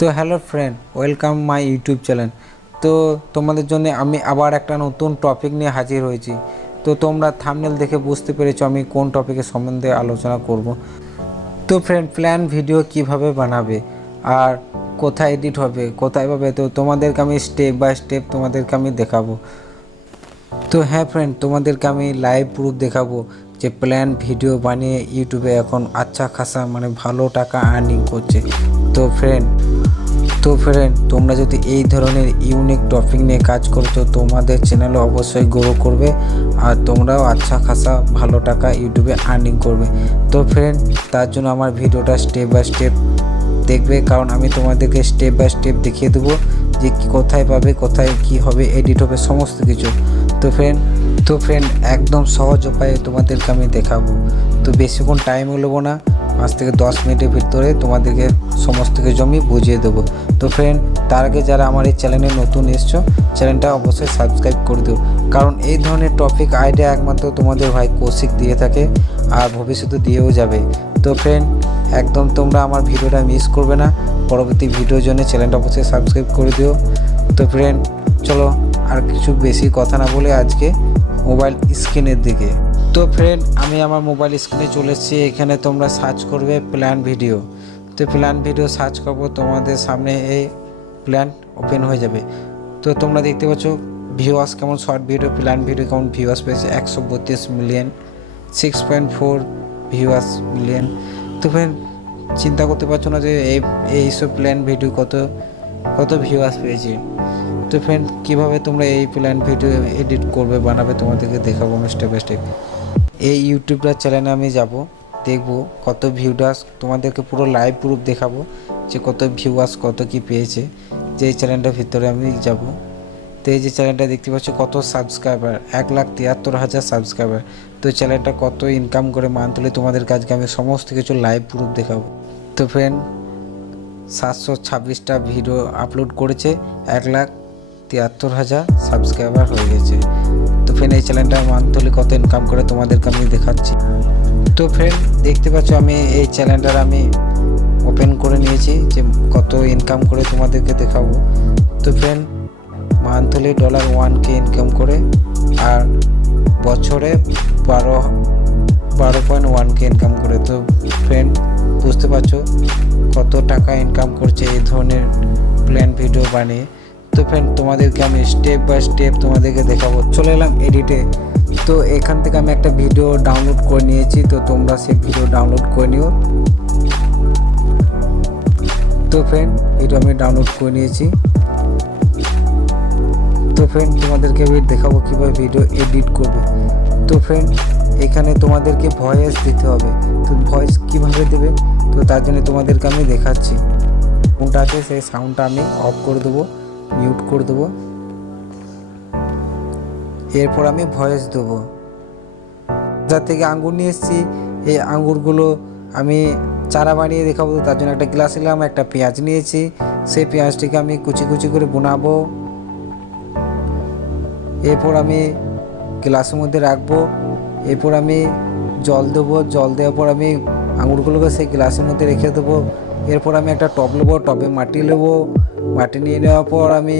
তো hello friend, welcome my YouTube channel. তো তোমাদের জন্য আমি আবার একটা নতুন টপিক নিয়ে হাজির হয়েছি। তো তোমরা থাম্বনেল দেখে বুঝতে পেরেছো আমি কোন টপিকের সম্বন্ধে আলোচনা করব। তো ফ্রেন্ড, প্ল্যান ভিডিও কিভাবে বানাবে আর কোথায় এডিট হবে, কোথায় পাবে, তো তোমাদেরকে আমি স্টেপ বাই স্টেপ তোমাদেরকে আমি দেখাবো। তো হ্যাঁ ফ্রেন্ড, তোমাদেরকে আমি লাইভ প্রুফ দেখাবো যে প্ল্যান ভিডিও বানিয়ে ইউটিউবে এখন আচ্ছা খাসা ভালো টাকা আর্নিং করছে। তো ফ্রেন্ড তোমরা যদি এই ধরনের ইউনিক টপিক নিয়ে কাজ করো তো তোমাদের চ্যানেলও অবশ্যই গ্রো করবে আর তোমরাও আচ্ছা খাসা ভালো টাকা ইউটিউবে আর্নিং করবে। তো ফ্রেন্ড, তার জন্য আমার ভিডিওটা স্টেপ বাই স্টেপ দেখবে, কারণ আমি তোমাদেরকে স্টেপ বাই স্টেপ দেখিয়ে দেবো যে কোথায় পাবে, কোথায় কি হবে, এডিট হবে, সমস্ত কিছু। তো ফ্রেন্ড একদম সহজ উপায়ে তোমাদেরকে আমি দেখাবো। তো বেশিক্ষণ টাইম নেবো না, 5 থেকে 10 মিনিটের ভিতরে তোমাদেরকে সমস্ত কিছু আমি বুঝিয়ে দেবো। তো ফ্রেন্ড, তার আগে যারা আমার এই চ্যানেলে নতুন এসছো, চ্যানেলটা অবশ্যই সাবস্ক্রাইব করে দিও, কারণ এই ধরনের টপিক আইডিয়া একমাত্র তোমাদের ভাই কৌশিক দিয়ে থাকে আর ভবিষ্যতে দিয়েও যাবে। তো ফ্রেন্ড একদম তোমরা আমার ভিডিওটা মিস করবে না, পরবর্তী ভিডিওর জন্য চ্যানেলটা অবশ্যই সাবস্ক্রাইব করে দিও। তো ফ্রেন্ড চলো আর কিছু বেশি কথা না বলে আজকে মোবাইল স্ক্রিনের দিকে। তো ফ্রেন্ড আমি আমার মোবাইল স্ক্রিনে চলে এসেছি। এখানে তোমরা সার্চ করবে প্ল্যান ভিডিও। তো প্ল্যান ভিডিও সার্চ করবো, তোমাদের সামনে এই প্ল্যান ওপেন হয়ে যাবে। তো তোমরা দেখতে পাচ্ছ ভিউয়ার্স কেমন, শর্ট ভিডিও প্ল্যান ভিডিও কেমন ভিউয়ার্স পেয়েছে 132 মিলিয়ন, 6.4 ভিউয়ার্স মিলিয়ন। তো ফ্রেন্ড চিন্তা করতে পারছো না যে এইসব প্ল্যান ভিডিও কত ভিউয়ার্স পেয়েছে। তো ফ্রেন্ড কীভাবে তোমরা এই প্ল্যান ভিডিও এডিট করবে, বানাবে, তোমাদেরকে দেখাবো আমি স্টেপ বাই স্টেপ। এই ইউটিউবটা চ্যানেলে আমি যাব, দেখবো কত ভিউয়ার্স, তোমাদেরকে পুরো লাইভ প্রুফ দেখাবো যে কত ভিউয়ার্স কত কি পেয়েছে। যে এই চ্যানেলটার ভিতরে আমি যাব। তো এই যে চ্যানেলটা দেখতে পাচ্ছ কত সাবস্ক্রাইবার, 1,73,000 সাবস্ক্রাইবার। তো চ্যানেলটা কত ইনকাম করে মান্থলি তোমাদের কাজকে আমি সমস্ত কিছু লাইভ প্রুফ দেখাবো। তো ফ্রেন্ড 726টা ভিডিও আপলোড করেছে, 1,73,000 সাবস্ক্রাইবার হয়ে গেছে। তো ফ্রেন্ড এই চ্যানেলটা মান্থলি কত ইনকাম করে তোমাদেরকে আমি দেখাচ্ছি। তো ফ্রেন্ড দেখতে পাচ্ছ আমি এই চ্যানেলটার আমি ওপেন করে নিয়েছি যে কত ইনকাম করে তোমাদেরকে দেখাবো। তো ফ্রেন্ড মান্থলি $1K ইনকাম করে আর বছরে 12.1K ইনকাম করে। তো ফ্রেন্ড বুঝতে পারছো কত টাকা ইনকাম করছে এই ধরনের প্ল্যান ভিডিও বানিয়ে। তো ফ্রেন্ড তোমাদেরকে আমি স্টেপ বাই স্টেপ তোমাদেরকে দেখাবো। চলে এলাম এডিটে। তো এখান থেকে আমি একটা ভিডিও ডাউনলোড করে নিয়েছি, তো তোমরা সেই ভিডিও ডাউনলোড করে নিও। তো ফ্রেন্ড ভিডিও আমি ডাউনলোড করে নিয়েছি। তো ফ্রেন্ড তোমাদেরকে আমি দেখাবো কীভাবে ভিডিও এডিট করবে। তো ফ্রেন্ড এখানে তোমাদেরকে ভয়েস দিতে হবে। তো ভয়েস কীভাবে দেবে, তো তার জন্য তোমাদেরকে আমি দেখাচ্ছি। কোনটা আছে সেই সাউন্ডটা আমি অফ করে দেবো, মিউট করে দেবো। এরপর আমি ভয়েস দেবো। যার থেকে আঙ্গুর নিয়ে এসেছি, এই আঙ্গুরগুলো আমি চারা বানিয়ে দেখাবো। তার জন্য একটা গ্লাস নিলাম, একটা পেঁয়াজ নিয়েছি, সেই পেঁয়াজটিকে আমি কুচি কুচি করে বোনাবো। এরপর আমি গ্লাসের মধ্যে রাখবো। এরপর আমি জল দেবো, জল দেওয়ার পর আমি আঙুরগুলোকে সেই গ্লাসের মধ্যে রেখে দেবো। এরপর আমি একটা টব নেবো, টবে মাটি নেবো, মাটি নিয়ে নেওয়ার পর আমি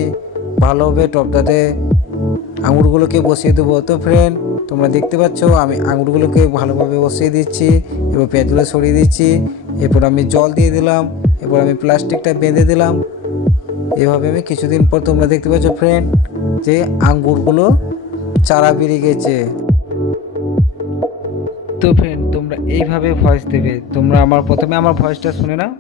ভালোভাবে টবটাতে আঙুরগুলোকে বসিয়ে দেবো। তো ফ্রেন্ড তোমরা দেখতে পাচ্ছ আমি আঙুরগুলোকে ভালোভাবে বসিয়ে দিচ্ছি, এবার পেঁয়াজগুলো সরিয়ে দিচ্ছি। এরপর আমি জল দিয়ে দিলাম, এরপর আমি প্লাস্টিকটা বেঁধে দিলাম। এভাবে আমি কিছুদিন পর তোমরা দেখতে পাচ্ছ ফ্রেন্ড যে আঙ্গুরগুলো চারা বেরিয়ে গেছে। তো ফ্রেন্ড তোমরা এইভাবে ভয়েস দেবে। তোমরা প্রথমে আমার ভয়েসটা শুনে নাও।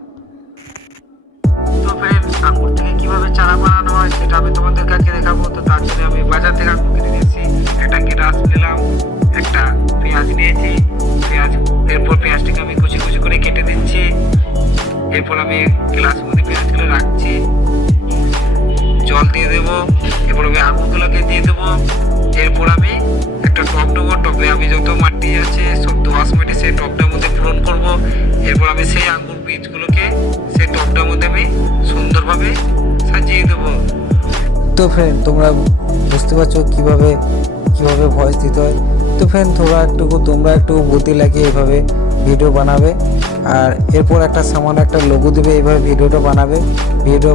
তো ফ্রেন্ড আঙ্গুর থেকে কিভাবে চারা বানানো হয় সেটা আমি তোমাদের কাছে দেখাবো। তো তার জন্য আমি বাজার থেকে আঙ্গুর কিনে নিয়েছি, একটা গ্লাস নিলাম, একটা পেঁয়াজ নিয়েছি, এরপর পেঁয়াজটাকে আমি কুচি কুচি করে কেটে দিচ্ছি। এরপর আমি গ্লাসের মধ্যে পেঁয়াজগুলো রাখছি, জল দিয়ে দেবো, এরপর আমি আঙুরগুলোকে দিয়ে দেবো। এরপর আমি একটা টব নেবো, টবে আমি যত মাটি আছে সব দোআঁশ মাটি সেই টবটার মধ্যে পূরণ করবো। এরপর আমি সেই আঙ্গুর বীজগুলোকে সেই টবটার মধ্যে আমি সুন্দরভাবে সাজিয়ে দেবো। তো ফ্রেন্ড তোমরা বুঝতে পারছো কিভাবে ভয়েস দিতে হয়। তো ফ্রেন্ড তোমরা একটু বুদ্ধি লাগিয়ে এভাবে ভিডিও বানাবে আর এরপর একটা সামান্য একটা লোগো দেবে। এইভাবে ভিডিওটা বানাবে। ভিডিও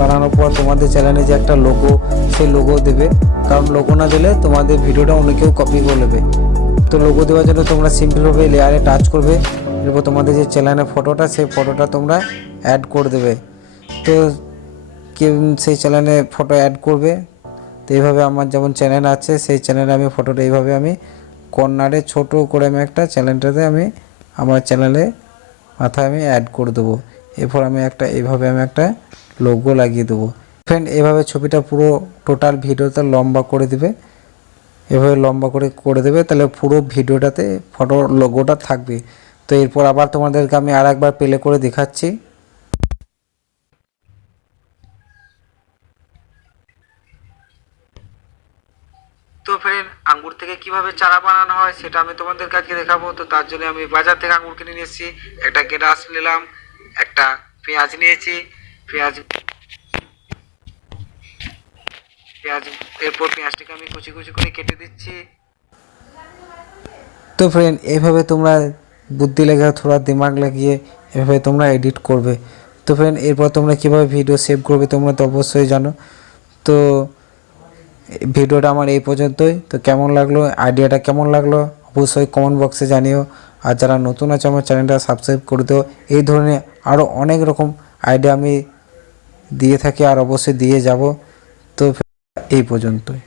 বানানোর পর তোমাদের চ্যানেলে যে একটা লোগো, সেই লোগো দেবে, কারণ লোগো না দিলে তোমাদের ভিডিওটা অন্য কেউ কপি করে নেবে। তো লোগো দেওয়ার জন্য তোমরা সিম্পলভাবে লেয়ারে টাচ করবে। এরপর তোমাদের যে চ্যানেলের ফটোটা, সেই ফটোটা তোমরা অ্যাড করে দেবে। তো সেই চ্যানেলে ফটো অ্যাড করবে। তো এইভাবে আমার যেমন চ্যানেল আছে, সেই চ্যানেলে আমি ফটোটা এইভাবে আমি কর্নারে ছোট করে আমি একটা চ্যানেলটাতে আমি আমার চ্যানেলে মাথায় আমি অ্যাড করে দেবো। এরপর আমি এইভাবে আমি একটা লোগো লাগিয়ে দেবো। ফ্রেন্ড, এইভাবে ছবিটা পুরো টোটাল ভিডিওতে লম্বা করে দিবে। এভাবে লম্বা করে দেবে, তাহলে পুরো ভিডিওটাতে ফটোর লোগোটা থাকবে। তো এরপর আবার তোমাদেরকে আমি আর একবার প্লে করে দেখাচ্ছি। তো ফ্রেন্ড, আঙ্গুর থেকে কিভাবে চারা বানানো হয় সেটা আমি তোমাদের কাছে দেখাবো। তো তার জন্য আমি বাজার থেকে আঙ্গুর কিনে নিয়ে এসেছি। একটা গেলাস নিলাম, একটা পেঁয়াজ নিয়েছি। পেঁয়াজ এরপর পেঁয়াজটাকে আমি কুচি কুচি করে কেটে দিচ্ছি। তো ফ্রেন্ড, এইভাবে তোমরা বুদ্ধি লেগে থোড়া দিমাগ লাগিয়ে এভাবে তোমরা এডিট করবে। তো ফ্রেন্ড, এরপর তোমরা কীভাবে ভিডিও সেভ করবে তোমরা তো অবশ্যই জানো। তো ভিডিওটা আমার এই পর্যন্তই। তো কেমন লাগলো, আইডিয়াটা কেমন লাগলো অবশ্যই কমেন্ট বক্সে জানিও। আর যারা নতুন আছে আমার চ্যানেলটা সাবস্ক্রাইব করে দিও। এই ধরনের আরও অনেক রকম আইডিয়া আমি দিয়ে থাকি আর অবশ্যই দিয়ে যাব। তো এই পর্যন্তই।